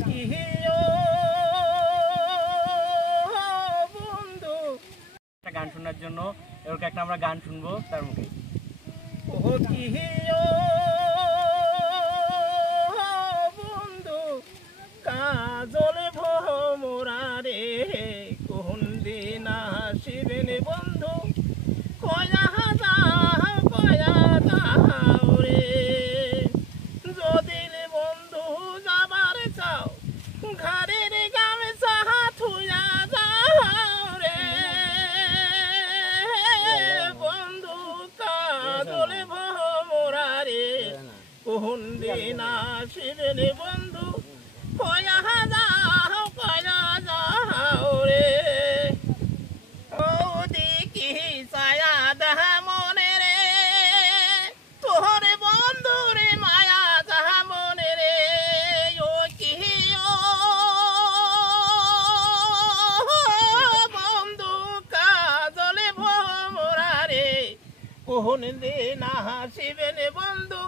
কি বন্ধু একটা গান শোনার জন্য এরকম একটা আমরা গান শুনবো তার মুখে। ও কি বন্ধু কাজলে ভোমরা রে কোন দিন আসিবেন বন্ধু কয়া যাও রে যদি বন্ধু যাবার চাও ঘরের গামছা থুয়া যাও রে বন্ধু কাজলে ভোমরা রে কোন দিন আসিবেন বন্ধু কয়া যাও রে ও দেখি ছায়া দাহা মনে রে তোর বন্ধু রে মায়া যাহা মনে রে ও কি বন্ধু কাজলে ভোমরা রে কোন দিন আসিবেন বন্ধু